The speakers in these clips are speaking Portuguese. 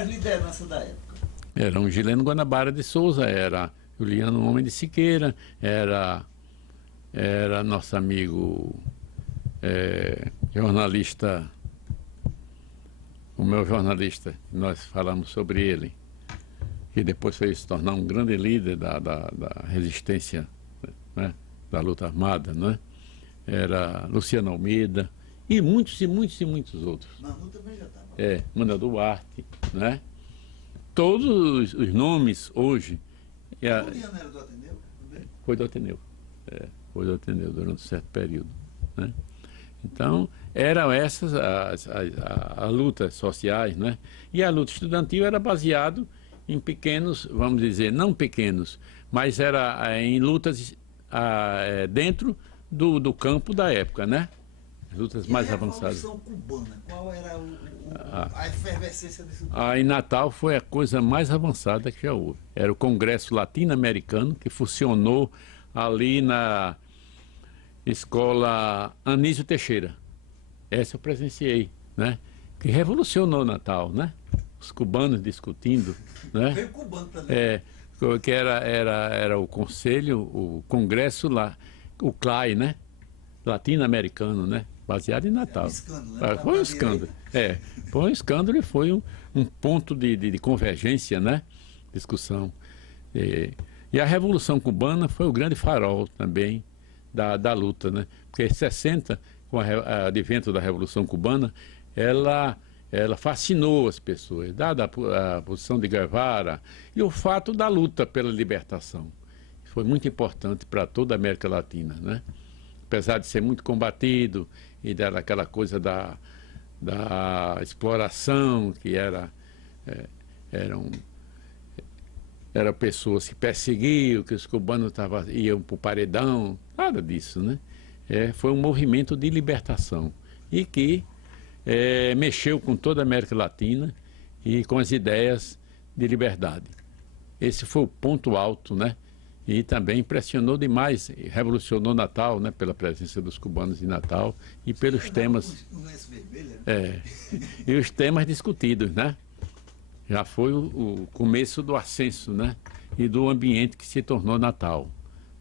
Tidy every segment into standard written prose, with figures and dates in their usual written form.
as lideranças da época? Era um Gileno Guanabara de Souza, era Juliano Homem de Siqueira, era nosso amigo jornalista, o meu jornalista, nós falamos sobre ele, que depois foi se tornar um grande líder da resistência, né, da luta armada, né? Era Luciano Almeida e muitos outros. Manu também já estava. Manda Duarte, né? Todos os nomes hoje. Juliano era do Ateneu também? Foi do Ateneu. Foi do Ateneu durante um certo período, né? Então, eram essas as lutas sociais, né? E a luta estudantil era baseado em pequenos, vamos dizer, não pequenos, mas era em lutas dentro do campo da época, né? Lutas mais avançadas. E a Revolução Cubana, qual era a efervescência disso tudo? Em Natal foi a coisa mais avançada que já houve. Era o Congresso Latino-Americano, que funcionou ali na escola Anísio Teixeira. Essa eu presenciei, né? Que revolucionou Natal, né? Os cubanos discutindo, né? Veio cubano também. Que era o conselho, o congresso lá, o CLAI, né? Latino-americano, né? Baseado em Natal. Foi um escândalo, né? Foi um escândalo e foi um ponto de convergência, né? Discussão. E a Revolução Cubana foi o grande farol também da luta, né? Porque em 60, com o advento da Revolução Cubana, ela fascinou as pessoas, dada a posição de Guevara e o fato da luta pela libertação. Foi muito importante para toda a América Latina, né? Apesar de ser muito combatido e daquela coisa da exploração, que eram pessoas que perseguiam, que os cubanos iam para o paredão, nada disso, né? Foi um movimento de libertação e que mexeu com toda a América Latina e com as ideias de liberdade. Esse foi o ponto alto, né? E também impressionou demais, revolucionou Natal, né? Pela presença dos cubanos em Natal e pelos temas. E os temas discutidos, né? Já foi o começo do ascenso, né? E do ambiente que se tornou Natal,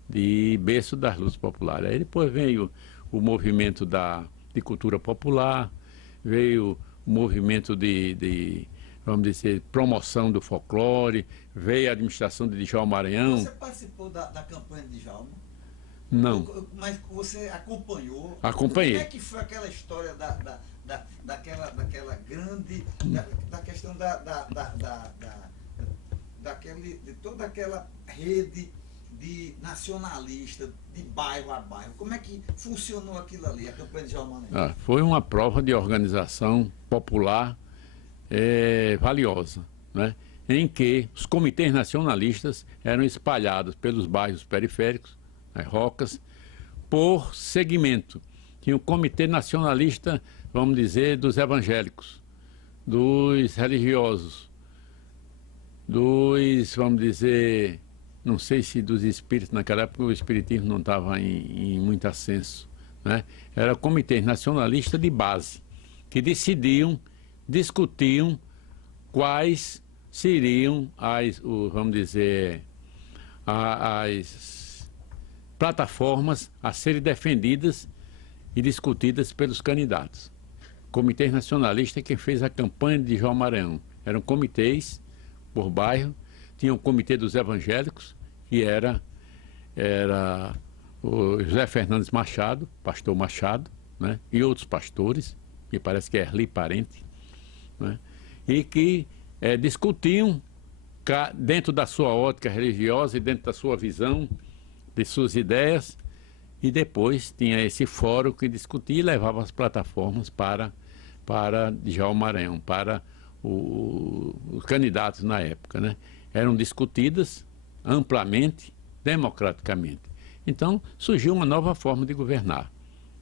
de berço das lutas populares. Aí depois veio o movimento de cultura popular, veio o movimento vamos dizer, promoção do folclore, veio a administração de Djalma Maranhão. Você participou da campanha de Djalma? Não. Mas você acompanhou? Acompanhei. Como é que foi aquela história daquela grande, da questão de toda aquela rede de nacionalista, de bairro a bairro? Como é que funcionou aquilo ali, a campanha de Djalma Maranhão? Foi uma prova de organização popular valiosa, né? Em que os comitês nacionalistas eram espalhados pelos bairros periféricos, as rocas, por segmento. Tinha o comitê nacionalista, vamos dizer, dos evangélicos, dos religiosos, vamos dizer, não sei se dos espíritos, naquela época o espiritismo não estava em muito ascenso, né? Era comitês nacionalistas de base, que discutiam quais seriam vamos dizer, as plataformas a serem defendidas e discutidas pelos candidatos. Comitê nacionalista é quem fez a campanha de Djalma Maranhão. Eram comitês por bairro, tinha o comitê dos evangélicos, que era o José Fernandes Machado, pastor Machado, né? E outros pastores, que parece que é Erli parente, né? E que discutiam dentro da sua ótica religiosa e dentro da sua visão, de suas ideias, e depois tinha esse fórum que discutia e levava as plataformas para Djalma Maranhão, para os candidatos na época, né? Eram discutidas amplamente, democraticamente. Então surgiu uma nova forma de governar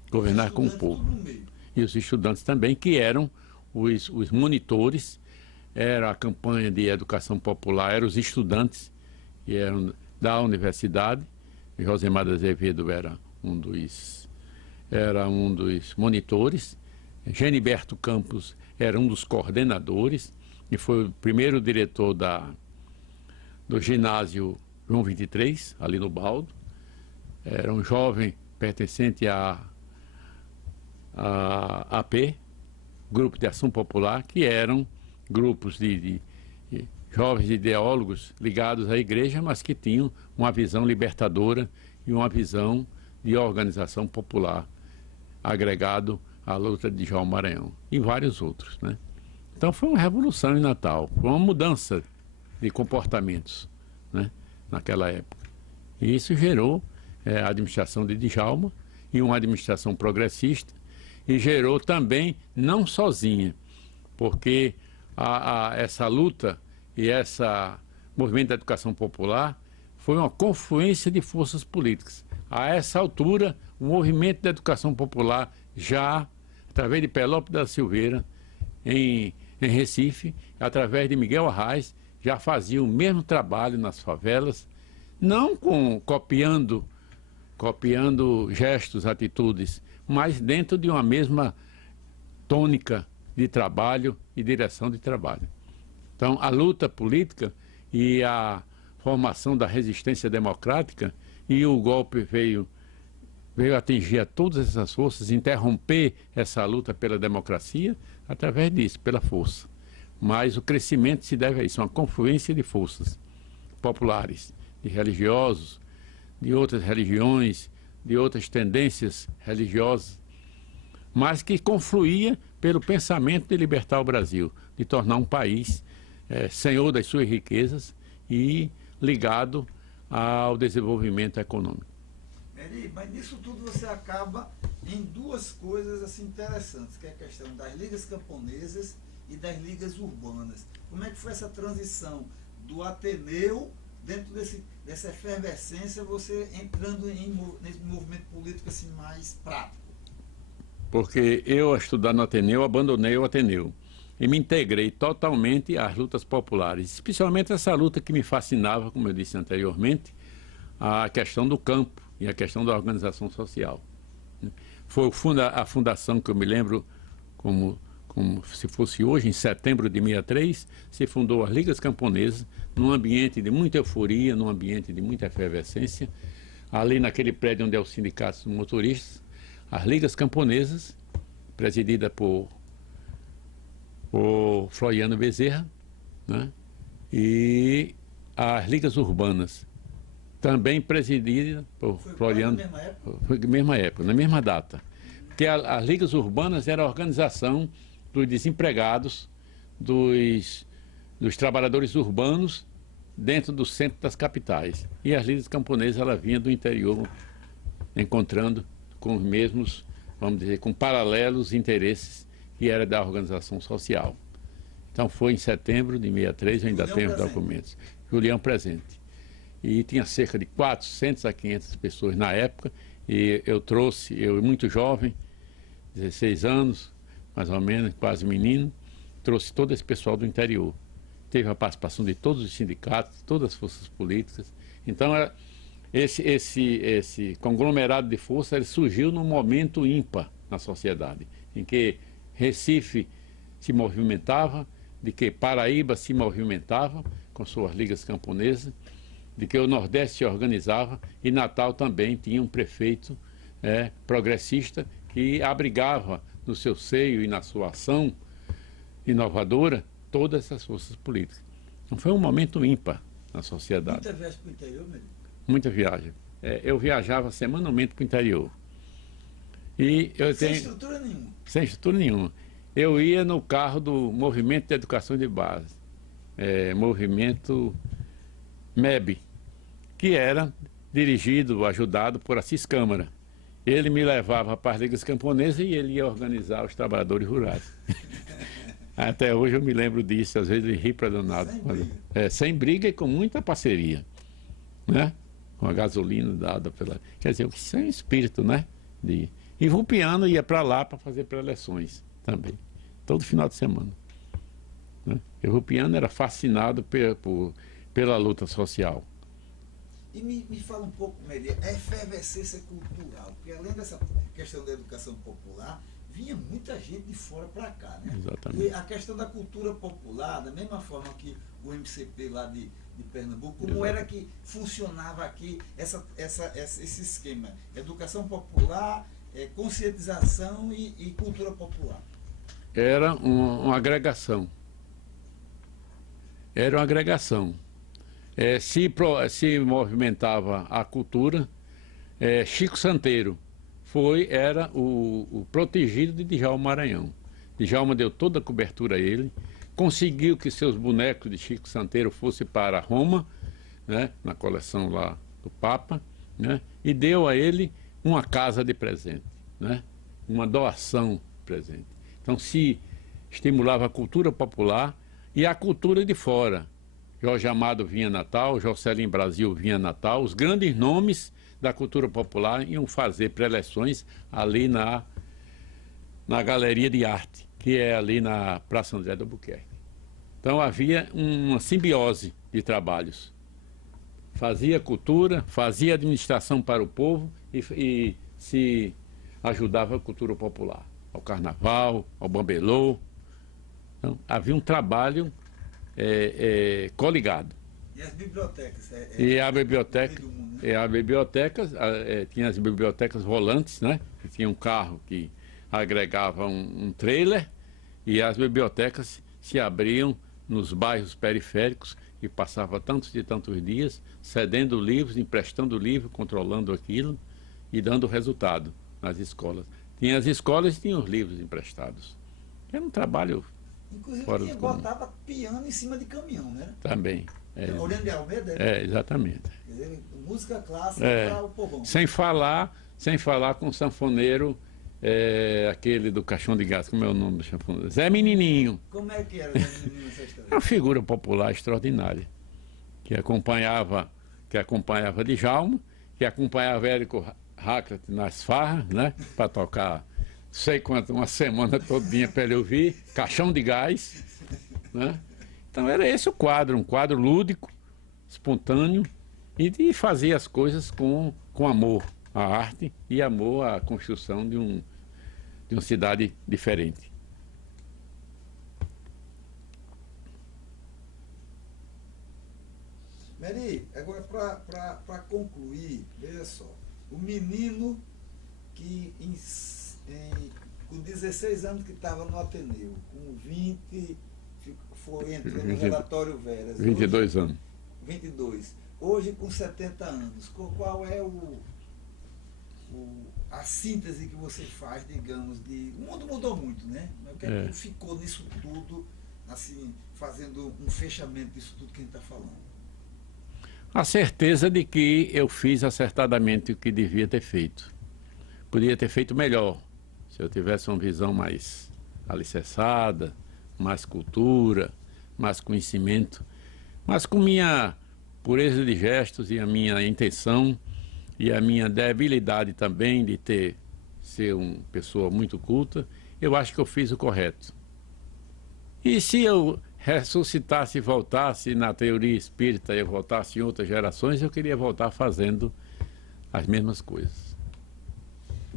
com o povo. E os estudantes também, que eram os monitores, era a campanha de educação popular, eram os estudantes que eram da universidade. Josemar de Azevedo era um dos monitores, Geniberto Campos era um dos coordenadores, e foi o primeiro diretor do ginásio João 23, ali no Baldo. Era um jovem pertencente à AP, Grupo de Ação Popular, que eram grupos de jovens ideólogos ligados à igreja, mas que tinham uma visão libertadora e uma visão de organização popular, agregado à luta de João Maranhão e vários outros, né? Então foi uma revolução em Natal, foi uma mudança de comportamentos, né, naquela época. E isso gerou a administração de Djalma e uma administração progressista, e gerou também, não sozinha, porque essa luta e esse movimento da educação popular foi uma confluência de forças políticas. A essa altura, o movimento da educação popular já, através de Pelópio da Silveira, em Recife, através de Miguel Arraes, já fazia o mesmo trabalho nas favelas, não copiando gestos, atitudes, mas dentro de uma mesma tônica de trabalho e direção de trabalho. Então, a luta política e a formação da resistência democrática, e o golpe veio atingir a todas essas forças, interromper essa luta pela democracia através disso, pela força. Mas o crescimento se deve a isso, uma confluência de forças populares, de religiosos, de outras religiões, de outras tendências religiosas, mas que confluía pelo pensamento de libertar o Brasil, de tornar um país senhor das suas riquezas e ligado ao desenvolvimento econômico. Eri, mas nisso tudo você acaba em duas coisas assim interessantes, que é a questão das ligas camponesas e das ligas urbanas. Como é que foi essa transição do Ateneu, dentro dessa efervescência, você entrando nesse movimento político assim mais prático? Porque eu, a estudar no Ateneu, abandonei o Ateneu e me integrei totalmente às lutas populares, especialmente essa luta que me fascinava, como eu disse anteriormente, a questão do campo e a questão da organização social. Foi a fundação que eu me lembro como se fosse hoje, em setembro de 63, se fundou as Ligas Camponesas, num ambiente de muita euforia, num ambiente de muita efervescência, ali naquele prédio onde é o Sindicato dos Motoristas, as Ligas Camponesas, presidida por Floriano Bezerra, né? E as Ligas Urbanas, também presidida por Floriano. Foi na mesma época, na mesma data. Porque as Ligas Urbanas era a organização dos desempregados, dos trabalhadores urbanos dentro do centro das capitais. E as Ligas Camponesas, ela vinha do interior, encontrando com os mesmos, vamos dizer, com paralelos interesses que era da organização social. Então foi em setembro de 63, eu ainda tenho os documentos. Julião presente. E tinha cerca de 400 a 500 pessoas na época, e eu muito jovem, 16 anos, mais ou menos, quase menino, trouxe todo esse pessoal do interior. Teve a participação de todos os sindicatos, todas as forças políticas. Então, esse conglomerado de força, ele surgiu num momento ímpar na sociedade, em que Recife se movimentava, de que Paraíba se movimentava com suas ligas camponesas, de que o Nordeste se organizava, e Natal também tinha um prefeito progressista que abrigava no seu seio e na sua ação inovadora todas essas forças políticas. Então foi um momento ímpar na sociedade. Muita viagem para o interior, meu? Muita viagem. Eu viajava semanalmente para o interior. E sem estrutura nenhuma? Sem estrutura nenhuma. Eu ia no carro do Movimento de Educação de Base, movimento MEB, que era dirigido, ajudado por Assis Câmara. Ele me levava para as Ligas Camponesas e ele ia organizar os trabalhadores rurais. Até hoje eu me lembro disso, às vezes ele ri para danado. Sem briga e com muita parceria, né? Com a gasolina dada pela... Quer dizer, isso é um espírito, né? E Rupiano ia para lá para fazer pré-eleções também, todo final de semana, né? E Rupiano era fascinado pela luta social. E me fala um pouco, Meri, a efervescência cultural, porque além dessa questão da educação popular, vinha muita gente de fora para cá, né? Exatamente. E a questão da cultura popular, da mesma forma que o MCP lá de Pernambuco, como era que funcionava aqui esse esquema? Educação popular, conscientização e cultura popular. Era uma agregação. Era uma agregação. Se movimentava a cultura. Chico Santeiro era o protegido de Djalma Maranhão. Djalma deu toda a cobertura a ele, conseguiu que seus bonecos de Chico Santeiro fossem para Roma, né, na coleção lá do Papa, né, e deu a ele uma casa de presente, né, uma doação de presente. Então se estimulava a cultura popular e a cultura de fora. Jorge Amado vinha Natal, Jocelyn Brasil vinha Natal, os grandes nomes da cultura popular iam fazer preleções ali na Galeria de Arte, que é ali na Praça André do Albuquerque. Então havia uma simbiose de trabalhos. Fazia cultura, fazia administração para o povo e se ajudava a cultura popular, ao carnaval, ao bambelô. Então havia um trabalho coligado. E as bibliotecas? Tinha as bibliotecas volantes, né? Que tinha um carro que agregava um trailer, e as bibliotecas se abriam nos bairros periféricos e passava tantos e tantos dias cedendo livros, emprestando livros, controlando aquilo e dando resultado nas escolas. Tinha as escolas e tinha os livros emprestados. Era um trabalho. Inclusive botava piano em cima de caminhão, né? Também. Oriente de Almeida? Exatamente. Quer dizer, música clássica para o povão. Sem falar com o sanfoneiro, aquele do Caixão de Gás, como é o nome do sanfoneiro? Zé Menininho. Como é que era Zé Menininho nessa história? É uma figura popular extraordinária, que acompanhava Djalma, que acompanhava Érico Hackett nas farras, né? Para tocar, sei quanto, uma semana todinha para ele ouvir, Caixão de Gás, né? Então era esse o quadro, um quadro lúdico, espontâneo, e de fazer as coisas com amor à arte e amor à construção de uma cidade diferente. Meri, agora para concluir, veja só, o menino que com 16 anos que estava no Ateneu, com 20 entrou no relatório Veras. 22 anos. 22. Hoje com 70 anos. Qual é a síntese que você faz, digamos, o mundo mudou muito, né? O que é que ficou nisso tudo, assim, fazendo um fechamento disso tudo que a gente está falando? A certeza de que eu fiz acertadamente o que devia ter feito. Podia ter feito melhor, se eu tivesse uma visão mais alicerçada, mais cultura, mais conhecimento, mas com minha pureza de gestos e a minha intenção e a minha debilidade também de ser uma pessoa muito culta, eu acho que eu fiz o correto. E se eu ressuscitasse e voltasse na teoria espírita e eu voltasse em outras gerações, eu queria voltar fazendo as mesmas coisas.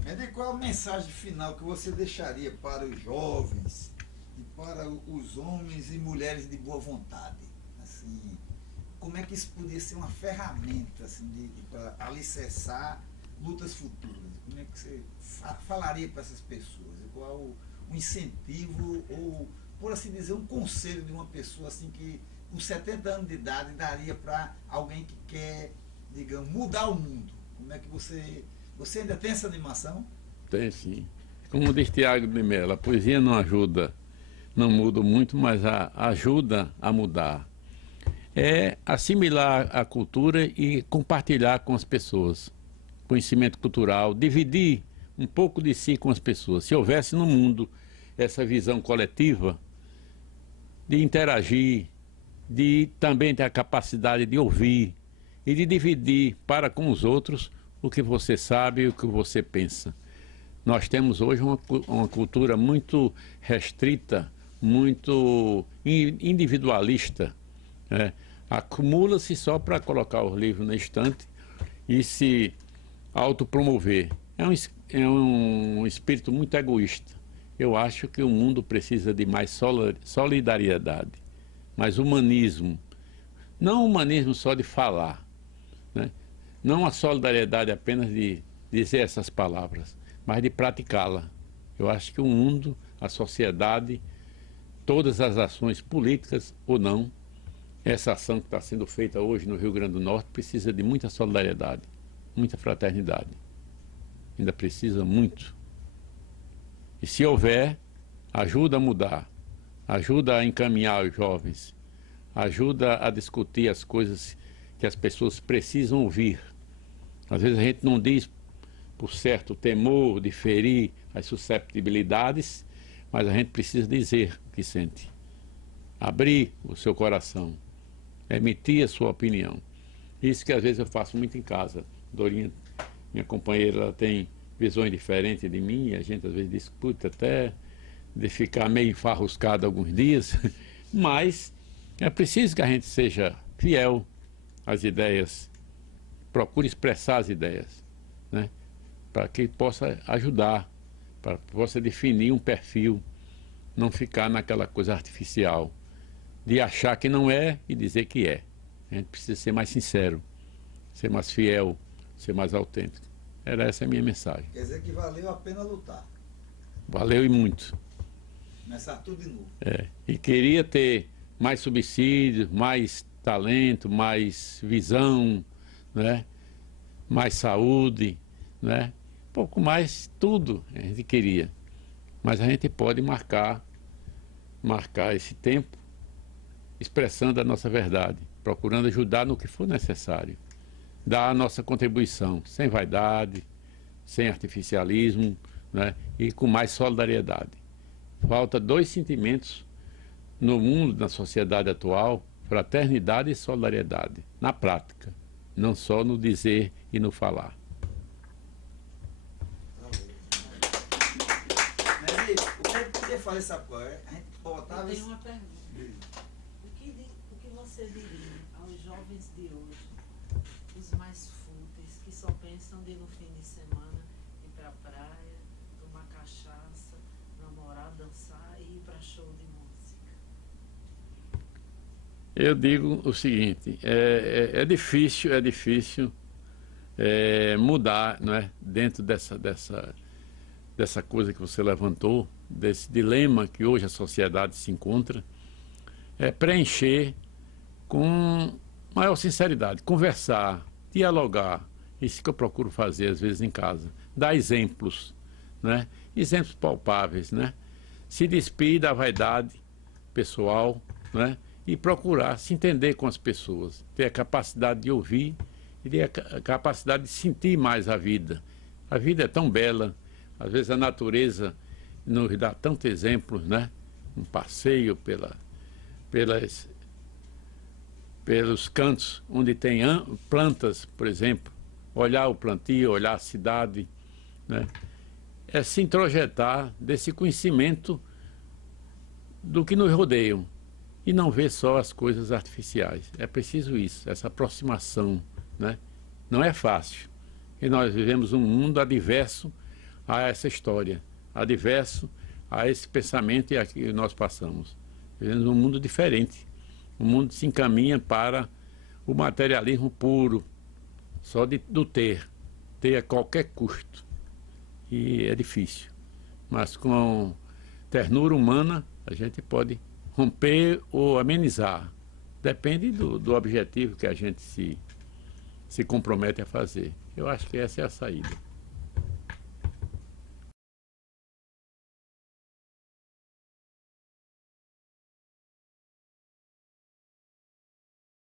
E qual a mensagem final que você deixaria para os jovens e para os homens e mulheres de boa vontade? Assim, como é que isso podia ser uma ferramenta assim, para alicerçar lutas futuras? Como é que você falaria para essas pessoas? Qual o incentivo ou, por assim dizer, um conselho de uma pessoa assim que com 70 anos de idade daria para alguém que quer, digamos, mudar o mundo? Como é que você ainda tem essa animação? Tem sim. Como diz Tiago de Mello, a poesia não muda muito, mas ajuda a mudar. É assimilar a cultura e compartilhar com as pessoas. Conhecimento cultural, dividir um pouco de si com as pessoas. Se houvesse no mundo essa visão coletiva de interagir, de também ter a capacidade de ouvir e de dividir para com os outros o que você sabe e o que você pensa. Nós temos hoje uma cultura muito restrita, muito individualista, né? Acumula-se só para colocar os livros na estante e se autopromover. É um espírito muito egoísta. Eu acho que o mundo precisa de mais solidariedade, mais humanismo. Não humanismo só de falar, né? Não a solidariedade apenas de dizer essas palavras, mas de praticá-la. Eu acho que o mundo, a sociedade, todas as ações políticas ou não, essa ação que está sendo feita hoje no Rio Grande do Norte precisa de muita solidariedade, muita fraternidade. Ainda precisa muito. E se houver, ajuda a mudar, ajuda a encaminhar os jovens, ajuda a discutir as coisas que as pessoas precisam ouvir. Às vezes a gente não diz por certo temor de ferir as susceptibilidades, mas a gente precisa dizer o que sente. Abrir o seu coração, emitir a sua opinião. Isso que às vezes eu faço muito em casa. Dorinha, minha companheira, ela tem visões diferentes de mim, e a gente às vezes discute até de ficar meio enfarruscado alguns dias, mas é preciso que a gente seja fiel às ideias, procure expressar as ideias, né? Para que possa ajudar, para que possa definir um perfil, não ficar naquela coisa artificial, de achar que não é e dizer que é. A gente precisa ser mais sincero, ser mais fiel, ser mais autêntico. Essa é a minha mensagem. Quer dizer que valeu a pena lutar. Valeu e muito. Começar tudo de novo. E queria ter mais subsídios, mais talento, mais visão, né? Mais saúde, né? Um pouco mais tudo a gente queria. Mas a gente pode marcar esse tempo expressando a nossa verdade, procurando ajudar no que for necessário. Dar a nossa contribuição, sem vaidade, sem artificialismo, né? E com mais solidariedade. Falta dois sentimentos no mundo, na sociedade atual: fraternidade e solidariedade, na prática, não só no dizer e no falar. O que eu podia fazer, sabe qual é? A gente botava... Eu tenho uma pergunta. O que você diria aos jovens de hoje, os mais fúteis, que só pensam de no fim de semana ir para a praia, tomar cachaça, namorar, dançar e ir para show de música? Eu digo o seguinte, é difícil mudar, não é? Dentro dessa coisa que você levantou, desse dilema que hoje a sociedade se encontra, preencher com maior sinceridade, conversar, dialogar. Isso que eu procuro fazer às vezes em casa. Dar exemplos, né? Exemplos palpáveis, né? Se despir da vaidade pessoal, né? E procurar se entender com as pessoas, ter a capacidade de ouvir e ter a capacidade de sentir mais a vida. A vida é tão bela, às vezes a natureza nos dá tantos exemplos, né? Um passeio pelos cantos onde tem plantas, por exemplo, olhar o plantio, olhar a cidade, né? É se introjetar desse conhecimento do que nos rodeiam e não ver só as coisas artificiais. É preciso isso, essa aproximação, né? Não é fácil. E nós vivemos um mundo adverso a essa história, adverso a esse pensamento e a que nós passamos. Vivemos um mundo diferente. O mundo se encaminha para o materialismo puro, só do ter a qualquer custo. E é difícil. Mas com ternura humana, a gente pode romper ou amenizar. Depende do objetivo que a gente se compromete a fazer. Eu acho que essa é a saída.